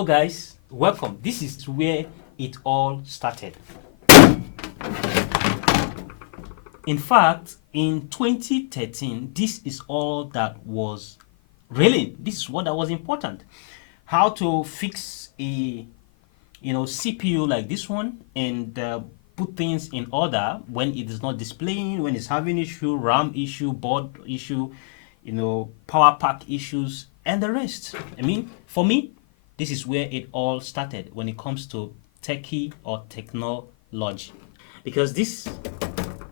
Hello guys, welcome. This is where it all started. In fact, in 2013, this is all that was really, this is what that was important. How to fix a CPU like this one and put things in order when it is not displaying, when it's having issue, RAM issue, board issue, power pack issues and the rest. I mean, for me, this is where it all started when it comes to techie or technology, because this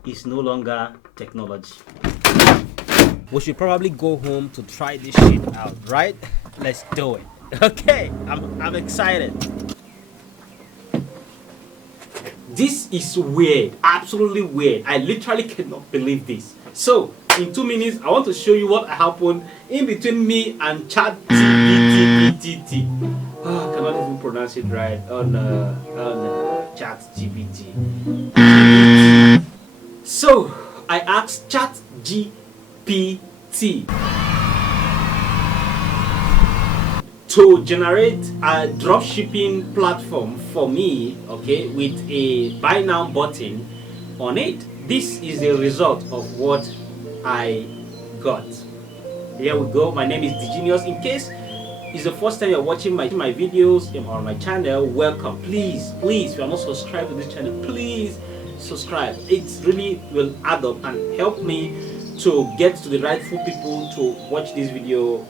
is no longer technology. We should probably go home to try this shit out, right? Let's do it. Okay, I'm excited. This is weird, absolutely weird. I literally cannot believe this. So, in 2 minutes, I want to show you what happened in between me and ChatGPT. Oh, I cannot even pronounce it right on ChatGPT. So, I asked ChatGPT to generate a dropshipping platform for me, okay, with a buy now button on it. This is the result of what I got. Here we go. My name is Digenius. In case it's the first time you're watching my videos on my channel, welcome. Please, if you are not subscribed to this channel, please subscribe. It really will add up and help me to get to the rightful people to watch this video,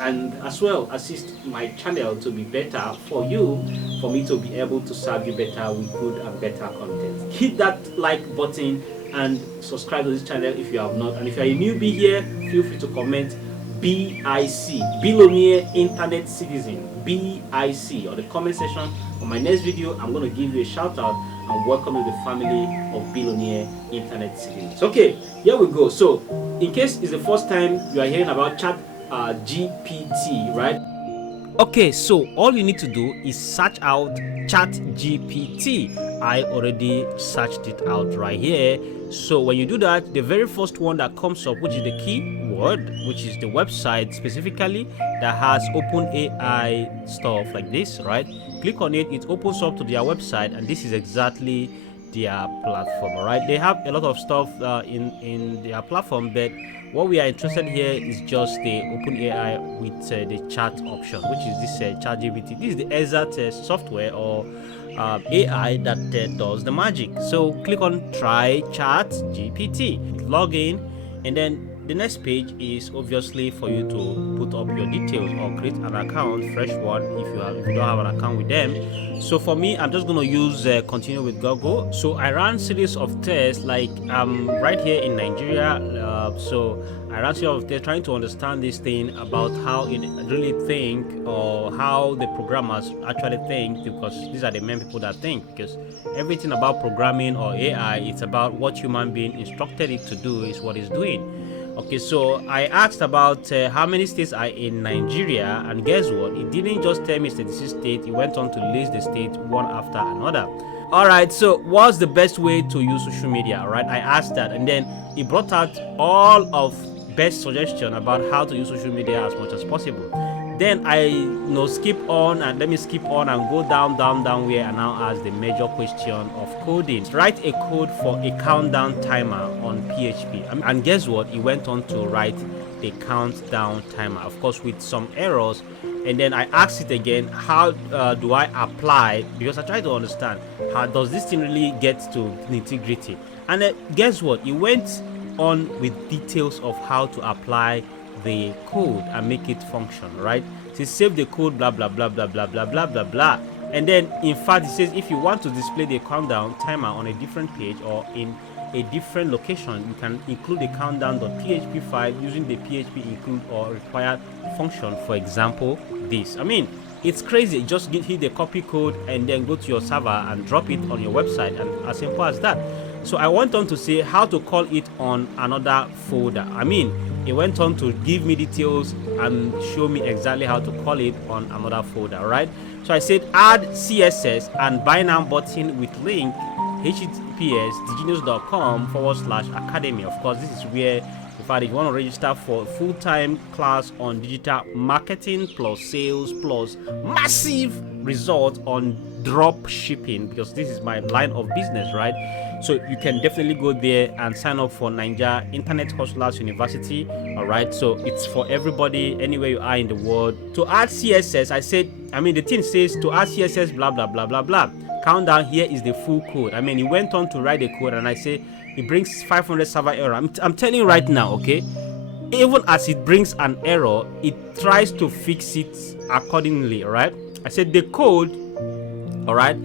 and as well assist my channel to be better for you, for me to be able to serve you better with good and better content. Hit that like button and subscribe to this channel if you have not. And if you're a newbie here, feel free to comment BIC, Billionaire Internet Citizen, BIC, or the comment section. On my next video, I'm going to give you a shout out and welcome to the family of Billionaire Internet Citizens. Okay, here we go. So, in case it's the first time you are hearing about ChatGPT, right? Okay, so all you need to do is search out ChatGPT. I already searched it out right here. So when you do that, the very first one that comes up, which is the keyword, which is the website specifically that has OpenAI stuff like this, right? Click on it, it opens up to their website, and this is exactly their platform. All right, they have a lot of stuff in their platform, but what we are interested here is just the OpenAI with the chat option, which is this ChatGPT. This is the exact software or AI that does the magic. So click on try ChatGPT, log in, and then the next page is obviously for you to put up your details or create an account, fresh one, if you don't have an account with them. So for me, I'm just going to use continue with Google. So I ran series of tests, like right here in Nigeria. So I ran series of tests trying to understand this thing about how it really think, or how the programmers actually think, because these are the main people that think, because everything about programming or AI, it's about what human being instructed it to do is what it's doing. Okay, so I asked about how many states are in Nigeria, and guess what? It didn't just tell me 36 states, it went on to list the states one after another. Alright, so what's the best way to use social media? Alright, I asked that, and then it brought out all of best suggestion about how to use social media as much as possible. Then I skip on, and let me skip on and go down where I now ask the major question of coding. Write a code for a countdown timer on PHP. And guess what? It went on to write the countdown timer, of course with some errors. And then I asked it again, how do I apply, because I try to understand how does this thing really get to nitty-gritty. And guess what? It went on with details of how to apply the code and make it function, right? So save the code, blah blah blah blah blah blah blah blah blah. And then in fact it says if you want to display the countdown timer on a different page or in a different location, you can include the countdown.php file using the php include or required function. For example, this. I mean, it's crazy. Just hit the copy code and then go to your server and drop it on your website, and as simple as that. So I went on to say how to call it on another folder. I mean, it went on to give me details and show me exactly how to call it on another folder, right? So I said add CSS and buy now button with link https digenius.com/academy. Of course, this is where In fact, if you want to register for a full-time class on digital marketing plus sales plus massive result on drop shipping, because this is my line of business, right? So you can definitely go there and sign up for Ninja Internet Hustlers University. All right, so it's for everybody anywhere you are in the world. To add CSS, the thing says to add CSS blah blah blah blah blah. Countdown, here is the full code. He went on to write the code, and I say it brings 500 server error. I'm telling you right now, okay, even as it brings an error, it tries to fix it accordingly. All right, I said the code, all right,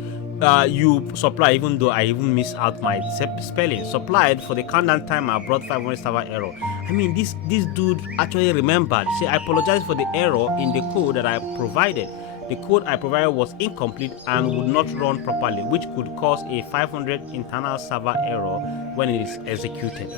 you supply, even though I even miss out my spelling, supplied for the countdown timer brought 500 server error. This dude actually remembered. Say, I apologize for the error in the code that I provided. The code I provided was incomplete and would not run properly, which could cause a 500 internal server error when it is executed.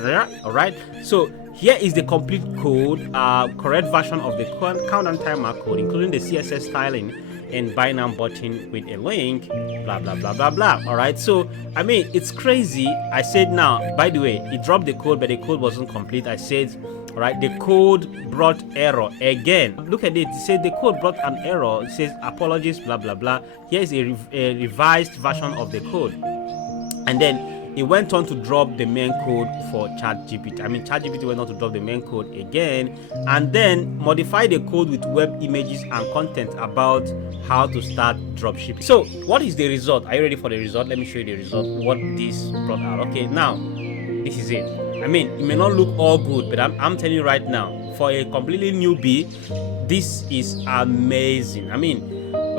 All right. So here is the complete code, correct version of the countdown timer code, including the CSS styling and buy now button with a link, blah blah blah blah blah. All right, so it's crazy. I said, now, by the way, it dropped the code, but the code wasn't complete. I said, all right, the code brought error again. Look at it. It said the code brought an error. It says apologies, blah blah blah. Here's a revised version of the code, and then it went on to drop the main code for ChatGPT. ChatGPT went on to drop the main code again, and then modify the code with web images and content about how to start dropshipping. So what is the result? Are you ready for the result? Let me show you the result, what this brought out. Okay, now this is it. It may not look all good, but I'm telling you right now, for a completely newbie, this is amazing.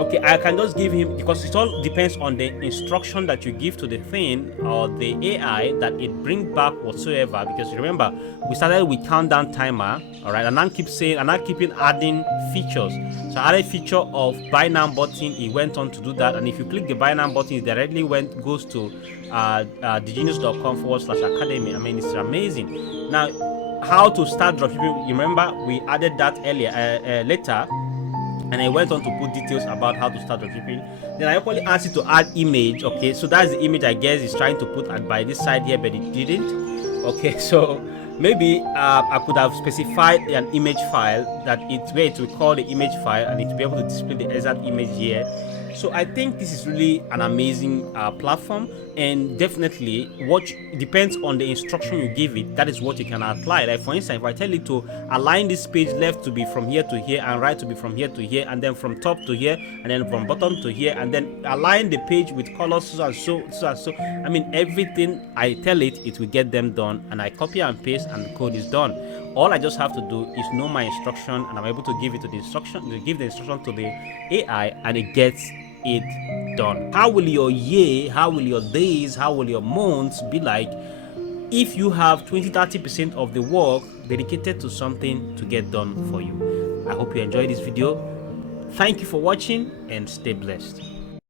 Okay, I can just give him, because it all depends on the instruction that you give to the thing or the AI that it brings back whatsoever. Because remember, we started with countdown timer, all right, and I keep adding features. So I added feature of buy now button. It went on to do that, and if you click the buy now button, it directly goes to thegenius.com/academy. It's amazing. Now, how to start dropshipping? Remember, we added that later. And I went on to put details about how to start dropshipping. Then I actually asked it to add image. Okay, so that's the image I guess it's trying to put by this side here, but it didn't. Okay, so maybe I could have specified an image file where it will call the image file, and it will be able to display the exact image here. So I think this is really an amazing platform, and definitely depends on the instruction you give it. That is what you can apply. Like for instance, if I tell it to align this page left to be from here to here, and right to be from here to here, and then from top to here, and then from bottom to here, and then align the page with colors so and so. Everything I tell it, it will get them done, and I copy and paste, and the code is done. All I just have to do is know my instruction, and I'm able to give the instruction to the AI, and it gets it done. How will your year, how will your days, how will your months be like if you have 20-30% of the work dedicated to something to get done for you? I hope you enjoyed this video. Thank you for watching, and stay blessed.